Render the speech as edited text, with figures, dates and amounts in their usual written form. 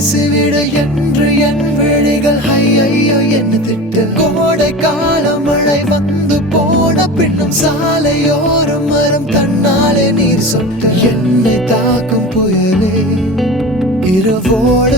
பேசிவிட என்று என் விழிகள் ஐயோ என்ன திட்டு. கோடை கால மழை வந்து போன பின்னும் சாலையோரம் மரம் தன்னாலே நீர் சொட்டு. என்னை தாக்கும் புயலே இரவோடு